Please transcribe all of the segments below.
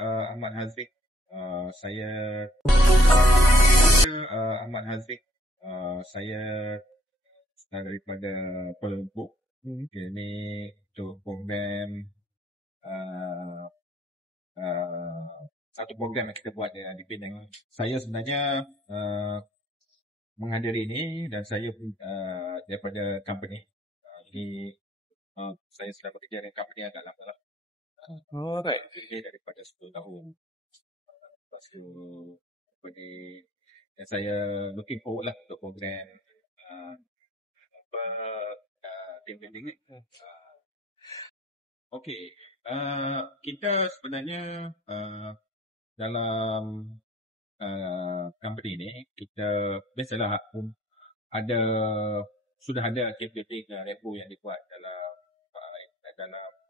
Ahmad Hazriq. Saya Ahmad Hazriq. Saya daripada Kuala Lumpur. Ini untuk program satu program yang kita buat di Penang. Saya sebenarnya menghadiri ini dan saya daripada company. Jadi saya sudah bekerja dengan company agak lama lah. Alright. Lebih daripada 10 tahun. Lepas tu dan saya looking forward lah untuk program team building ni. Okey, kita sebenarnya dalam company ni kita biasalah sudah ada team building repo yang dibuat dalam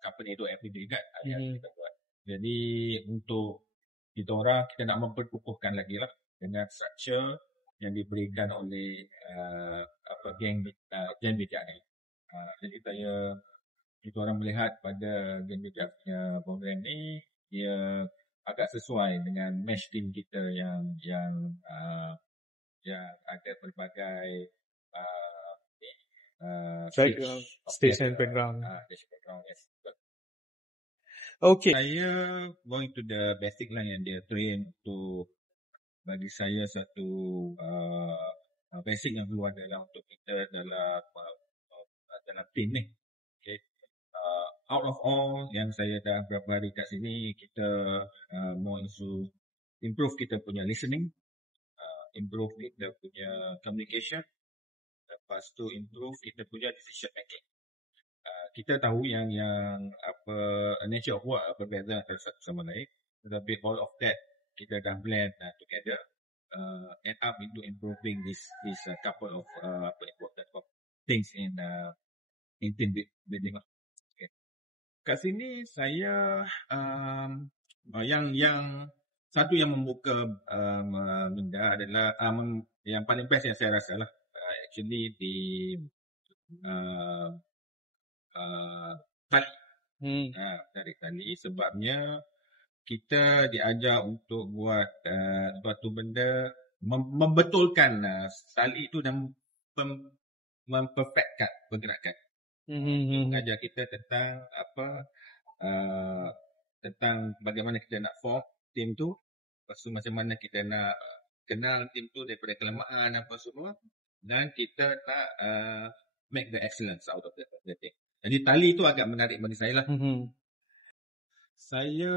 company tu everyday kan yang kita buat. Jadi untuk kita orang kita nak memperkukuhkan lagi lah dengan structure yang diberikan oleh geng media ni. Jadi kita orang melihat pada geng media punya program ni dia agak sesuai dengan match team kita yang ada pelbagai stage and background. Yes. Okay. Saya going to the basic lah yang dia train untuk bagi saya satu basic yang keluar adalah untuk kita dalam team ni. Okay. Out of all yang saya dah berapa hari kat sini, kita more into improve kita punya listening, improve kita punya communication, lepas tu improve kita punya decision making. Kita tahu yang nature of work berbeza antara satu sama lain, tetapi all of that kita dah blend together end up into improving this couple of important things in team building. Okay. Kat sini saya yang satu yang membuka minda adalah yang paling best yang saya rasa lah actually di tali. Dari tali sebabnya kita diajar untuk buat suatu benda membetulkan tali itu dan memperfectkan pergerakan. Mengajar kita tentang tentang bagaimana kita nak form tim tu, lepas tu macam mana kita nak kenal tim tu daripada kelemahan apa semua, dan kita nak make the excellence out of the thing. Jadi tali itu agak menarik bagi saya lah. Saya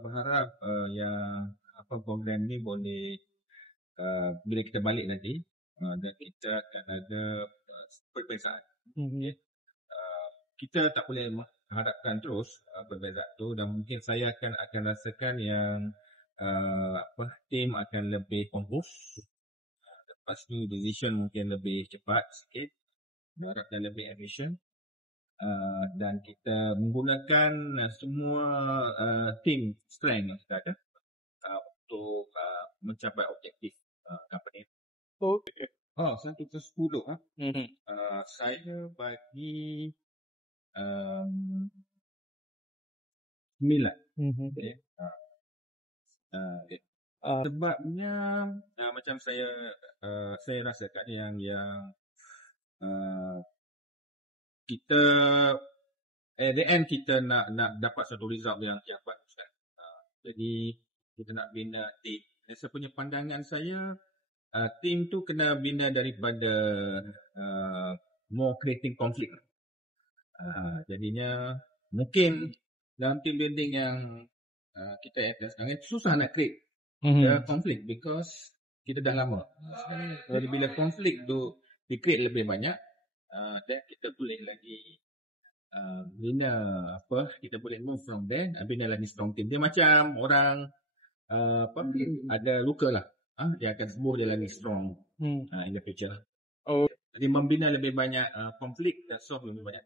berharap yang program ni boleh bila kita balik nanti dan kita akan ada perbezaan. Kita tak boleh mengharapkan terus perbezaan tu, dan mungkin saya akan rasakan yang tim akan lebih fokus. Lepas tu decision mungkin lebih cepat sikit, dan lebih efisien. Dan kita menggunakan semua team strength yang kita ada untuk mencapai objektif company. 1 ke 10 saya bagi 9. Okay. Sebabnya macam saya rasakan yang kita at the end kita nak dapat satu result yang bagus kan. Jadi kita nak bina team. Saya punya pandangan saya team tu kena bina daripada more creating conflict. Jadinya mungkin dalam team building yang kita ada sekarang susah nak create conflict because kita dah lama. Jadi bila conflict tu di-create lebih banyak, dan kita boleh lagi bina kita boleh move from there, bina lagi strong team. Dia macam orang ada luka lah, dia akan sembuh, dia lagi strong in the future. Jadi membina lebih banyak konflik dan solve lebih banyak.